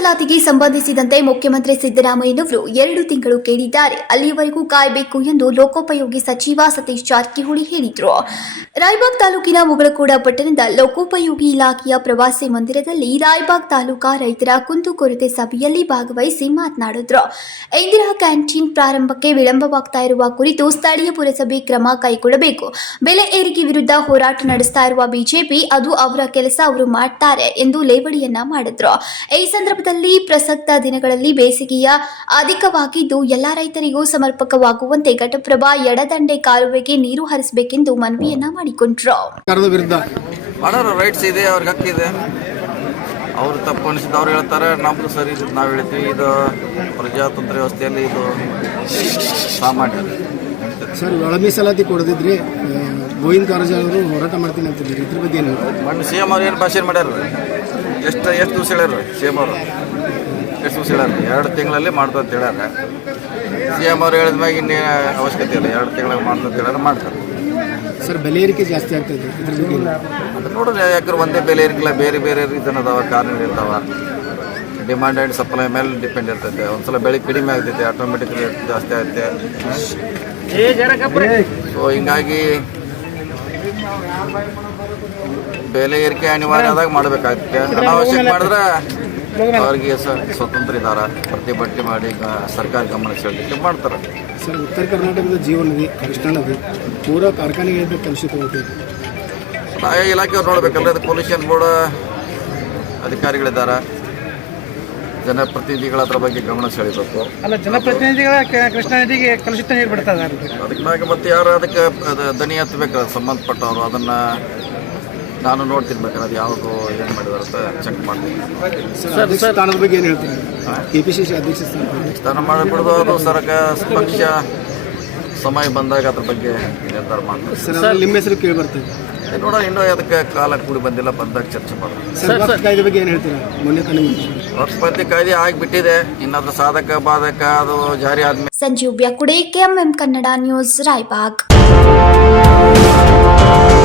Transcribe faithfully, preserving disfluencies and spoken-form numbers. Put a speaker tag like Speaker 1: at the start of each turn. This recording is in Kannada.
Speaker 1: ಮೀಸಲಾತಿಗೆ ಸಂಬಂಧಿಸಿದಂತೆ ಮುಖ್ಯಮಂತ್ರಿ ಸಿದ್ದರಾಮಯ್ಯನವರು ಎರಡು ತಿಂಗಳು ಕೇಳಿದ್ದಾರೆ. ಅಲ್ಲಿಯವರೆಗೂ ಕಾಯಬೇಕು ಎಂದು ಲೋಕೋಪಯೋಗಿ ಸಚಿವ ಸತೀಶ್ ಜಾರಕಿಹೊಳಿ ಹೇಳಿದರು. ರಾಯಬಾಗ್ ತಾಲೂಕಿನ ಮುಗಳಕೋಡ ಪಟ್ಟಣದ ಲೋಕೋಪಯೋಗಿ ಇಲಾಖೆಯ ಪ್ರವಾಸಿ ಮಂದಿರದಲ್ಲಿ ರಾಯಬಾಗ್ ತಾಲೂಕಾ ರೈತರ ಕುಂದುಕೊರತೆ ಸಭೆಯಲ್ಲಿ ಭಾಗವಹಿಸಿ ಮಾತನಾಡಿದರು. ಇಂದಿರಾ ಕ್ಯಾಂಟೀನ್ ಪ್ರಾರಂಭಕ್ಕೆ ವಿಳಂಬವಾಗ್ತಾ ಇರುವ ಕುರಿತು ಸ್ಥಳೀಯ ಪುರಸಭೆ ಕ್ರಮ ಕೈಗೊಳ್ಳಬೇಕು. ಬೆಲೆ ಏರಿಕೆ ವಿರುದ್ಧ ಹೋರಾಟ ನಡೆಸ್ತಾ ಇರುವ ಬಿಜೆಪಿ ಅದು ಅವರ ಕೆಲಸ, ಅವರು ಮಾಡ್ತಾರೆ ಎಂದು ಲೇವಡಿಯನ್ನ ಮಾಡಿದ್ರು. ಈ ಸಂದರ್ಭದಲ್ಲಿ ಪ್ರಸಕ್ತ ದಿನಗಳಲ್ಲಿ ಬೇಸಿಗೆಯ ಅಧಿಕವಾಗಿದ್ದು ಎಲ್ಲ ರೈತರಿಗೂ ಸಮರ್ಪಕವಾಗುವಂತೆ ಘಟಪ್ರಭಾ ಎಡದಂಡೆ ಕಾಲುವೆಗೆ ನೀರು ಹರಿಸಬೇಕೆಂದು ಮನವಿಯನ್ನ ಮಾಡಿಕೊಂಡ್ರು.
Speaker 2: ಮಾಡೋರು ರೈಟ್ಸ್ ಇದೆ, ಅವ್ರಿಗೆ ಹಕ್ಕಿದೆ. ಅವ್ರು ತಪ್ಪು ಅನಿಸಿದ್ದು ಅವ್ರು ಹೇಳ್ತಾರೆ, ನಮ್ದು ಸರಿ ನಾವು ಹೇಳ್ತೀವಿ. ಇದು ಪ್ರಜಾತಂತ್ರ ವ್ಯವಸ್ಥೆಯಲ್ಲಿ ಇದು ಸಾಮಾನ್ಯ.
Speaker 3: ಸರ್, ಒಳ ಮೀಸಲಾತಿ ಕೊಡದಿದ್ರೆ ಗೋವಿಂದ ಕಾರಜೋಳ ಅವರು ಹೋರಾಟ ಮಾಡ್ತೀನಿ ಅಂತಿದ್ದಾರೆ. ಇದ್ರ ಬಗ್ಗೆ ಏನು
Speaker 2: ಮೊನ್ನೆ ಸಿ ಎಮ್ ಅವ್ರು ಏನು ಭಾಷಣ ಮಾಡ್ಯಾರ? ಎಷ್ಟು ಎಷ್ಟು ದಿವಸ ಹೇಳ್ಯಾರ ಸಿ ಎಮ್ ಅವರು? ಎಷ್ಟು ದಿವಸ ಹೇಳ್ಯಾರ? ಎರಡು ತಿಂಗಳಲ್ಲಿ ಮಾಡ್ತಾ ಅಂತ ಹೇಳ್ಯಾರ. ಸಿ ಎಮ್ ಅವ್ರು ಹೇಳಿದ ಮ್ಯಾಗ ಇನ್ನೇನು ಅವಶ್ಯಕತೆ ಇಲ್ಲ, ಎರಡು ತಿಂಗಳಿಗೆ ಮಾಡ್ತಾ ಅಂತ ಹೇಳ್ಯಾರ, ಮಾಡ್ತಾರೆ.
Speaker 3: ಸರ್, ಬೆಲೆ ಏರಿಕೆ ಜಾಸ್ತಿ ಆಗ್ತಾಯಿದೆ, ಇದ್ರ ಬಗ್ಗೆ
Speaker 2: ಅದು ನೋಡಿದ್ರೆ ಯಾಕಂದ್ರೆ ಒಂದೇ ಬೆಲೆ ಇರಲಿಲ್ಲ, ಬೇರೆ ಬೇರೆ ರೀಸನ್ ಅದಾವ, ಕಾರಣಗಳಿರ್ತಾವ. ಡಿಮಾಂಡ್ ಆ್ಯಂಡ್ ಸಪ್ಲೈ ಮೇಲೆ ಡಿಪೆಂಡ್ ಇರ್ತೈತೆ. ಒಂದ್ಸಲ ಬೆಳೆ ಕಡಿಮೆ ಆಗ್ತೈತೆ, ಆಟೋಮೆಟಿಕ್ ರೇಟ್ ಜಾಸ್ತಿ ಆಗುತ್ತೆ. ಸೊ ಹಿಂಗಾಗಿ ಬೆಲೆ ಏರಿಕೆ ಅನಿವಾರ್ಯ ಆದಾಗ ಮಾಡಬೇಕಾಗುತ್ತೆ. ಅನಾವಶ್ಯಕ ಮಾಡಿದ್ರೆ ಅವ್ರಿಗೆ ಸ್ವತಂತ್ರ ಇದ್ದಾರ, ಪ್ರತಿಭಟನೆ ಮಾಡಿ ಸರ್ಕಾರ ಗಮನ ಸೆಳೆಯಲಿಕ್ಕೆ ಮಾಡ್ತಾರೆ.
Speaker 3: ಸರ್, ಉತ್ತರ ಕರ್ನಾಟಕದ ಜೀವನ ನದಿ, ಕೃಷ್ಣಾ ನದಿ ಪೂರಾ ಕಾರ್ಖಾನೆಗಳಿಂದ ಕಲುಷಿತವಾಗ್ತದೆ.
Speaker 2: ಆಯಾ ಇಲಾಖೆಯವ್ರು ನೋಡ್ಬೇಕಲ್ಲ, ಅದು ಪೊಲ್ಯೂಷನ್ ಬೋರ್ಡ್ ಅಧಿಕಾರಿಗಳಿದ್ದಾರೆ, ಜನಪ್ರತಿನಿಧಿಗಳ ಅದ್ರ ಬಗ್ಗೆ ಗಮನ ಸೆಳೆಯಬೇಕು.
Speaker 4: ಅಲ್ಲ, ಜನಪ್ರತಿನಿಧಿಗಳ ಕೃಷ್ಣಾ ನದಿಗೆ ಕಲುಷಿತ ನೀರು ಬಿಡ್ತಾರೆ.
Speaker 2: ಅದಕ್ಕೆ ಮತ್ತೆ ಯಾರು ಅದಕ್ಕೆ ದನಿ ಹತ್ತಬೇಕು, ಸಂಬಂಧಪಟ್ಟವರು. ಅದನ್ನು ನಾನು ನೋಡ್ತಿರ್ಬೇಕಾದ್ರೆ ಅದು ಯಾವುದು ಏನು ಮಾಡಿದಾರೆ ಅಂತ ಚೆಕ್ ಮಾಡ್ತೀನಿ.
Speaker 3: ಸ್ಥಾನದ ಬಗ್ಗೆ ಏನು ಹೇಳ್ತೀನಿ? ಕೆ ಪಿ ಸಿ ಸಿ ಅಧ್ಯಕ್ಷ
Speaker 2: ಸ್ಥಾನ ಮಾಡಿಬಿಡೋದು, ಅದು ಸರ್ಕಾರ ಪಕ್ಷ ಸಮಯ ಬಂದಾಗ ಅದ್ರ ಬಗ್ಗೆ ನಿರ್ಧಾರ ಮಾಡ್ತಾರೆ.
Speaker 3: ಸರ್, ನಿಮ್ಮ ಹೆಸರು ಕೇಳಿ ಬರ್ತದೆ
Speaker 2: ನೋಡೋಣ, ಇನ್ನೂ ಅದಕ್ಕೆ ಕಾಲ ಕೂಡಿ ಬಂದಿಲ್ಲ, ಬಂದಾಗ ಚರ್ಚೆ ಮಾಡೋದು.
Speaker 3: ಸರ್, ಕಾಯ್ದೆ ಬಗ್ಗೆ ಏನು ಹೇಳ್ತೀರಾ? ಮೊನ್ನೆ ತಾನೇ
Speaker 2: ವಕ್ಫ್ ಕಾಯ್ದೆ ಆಗಿಬಿಟ್ಟಿದೆ, ಇನ್ನಾದ್ರೂ ಸಾಧಕ ಬಾಧಕ ಅದು ಜಾರಿ ಆದ್ಮೇಲೆ.
Speaker 1: Sanjeev Byakude, KMM Kannada news, Raibag.